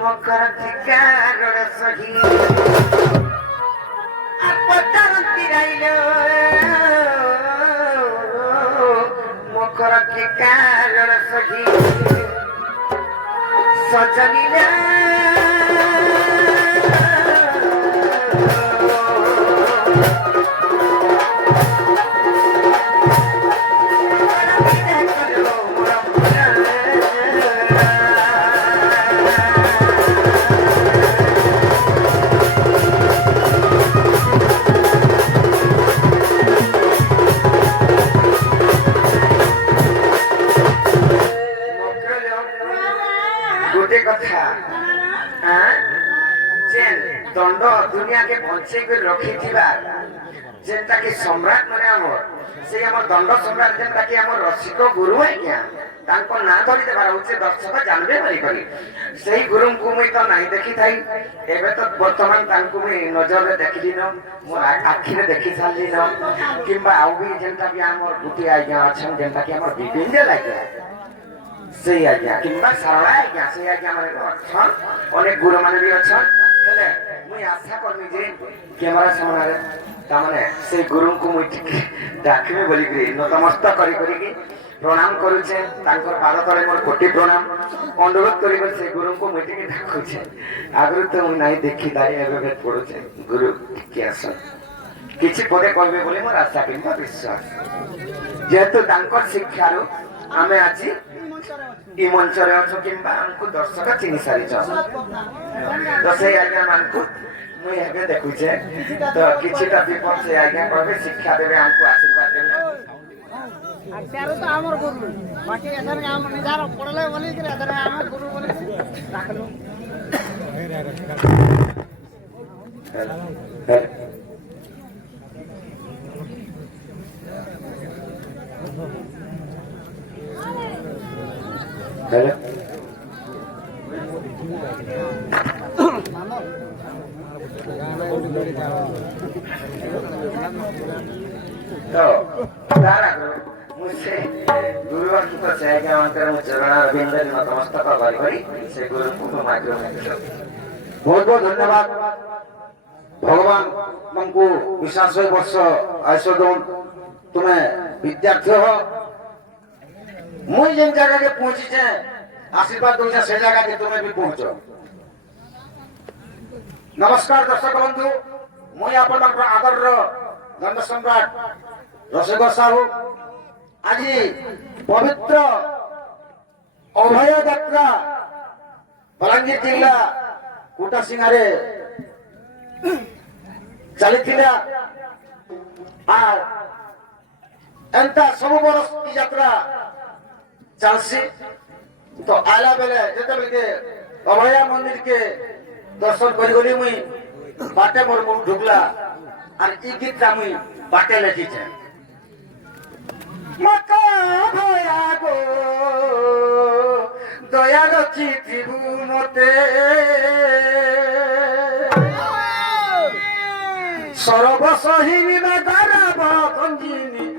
মকর ঠিকার সহি আপদার তিরাইল মকর ঠিকার সহি সজনিলা दंड दुनिया के बंचे रखी जेनटा कि सम्राट माने हमर से हमर दंड सम्राट जेनटा कि हमर रसिक गुरु आज्ञा तांको ना धरि देबार होचे दर्शक जानबे पारि करी सेही गुरु को मुई तो नाही देखि थाई एबे तो वर्तमान तांको मुई नजर रे देखिली न मोर आखि रे देखि साली न किंबा आउ भी जेनटा कि हमर गुटी आज्ञा अछन जेनटा कि हमर विभिन्न लागे सेही आज्ञा किंबा सरला आज्ञा सेही आज्ञा माने अछन अनेक गुरु माने भी अछन हेले मुई आशा करमी जे कैमरा सामने तामने से गुरु को मुई डाकबे बोली करी नतमस्तक करी करी की प्रणाम करूछे तांकर पाद तले मोर कोटि प्रणाम अनुरोध करी से गुरु को मुई के डाकुछे आगु तो मुई नाही देखि दाई एबे भेट पडुछे गुरु के आसन किछि पदे कहबे बोली मोर आशा किंबा विश्वास जेतु तांकर शिक्षारो आमे आछि ई मंचरे अछु किंबा हमको दर्शक चिनि सारी छ तो से आज्ञा मानकु मुई हेबे देखुछे तो किछिटा विपद से आज्ञा कहबे शिक्षा देबे हमको आशीर्वाद देबे अत्यारो तो हमर गुरु बाकी एदर हम निधार पड़ले बोली कि एदर हमर गुरु बोली राखलो हेलो तो तारा मुझसे गुरु को चाहिए अंतर चरण अरविंद नतमस्तक करी से गुरु को माध्यम बहुत बहुत धन्यवाद भगवान तुमको विश्वास वर्ष आयुष दौन तुम्हें विद्यार्थी हो मुई जिन जगह के पहुंची छे आशीर्वाद दूसरा से जगह के तुम्हें भी पहुंचो नमस्कार दर्शक बंधु मुई अपन आदर दंड सम्राट रसिक साहू आज पवित्र अभय यात्रा बलांगीर जिला कुटासिंगारे चली एंता सब बरस की यात्रा चलसी तो आला बेले जते बेले अभय मंदिर के दर्शन करी गली मुई बाटे मोर मुख ढुकला और ई गीत मुई बाटे लेखी छे मका भया गो दया रची थिबु मते सरब सहिनी ना गरब गंजिनी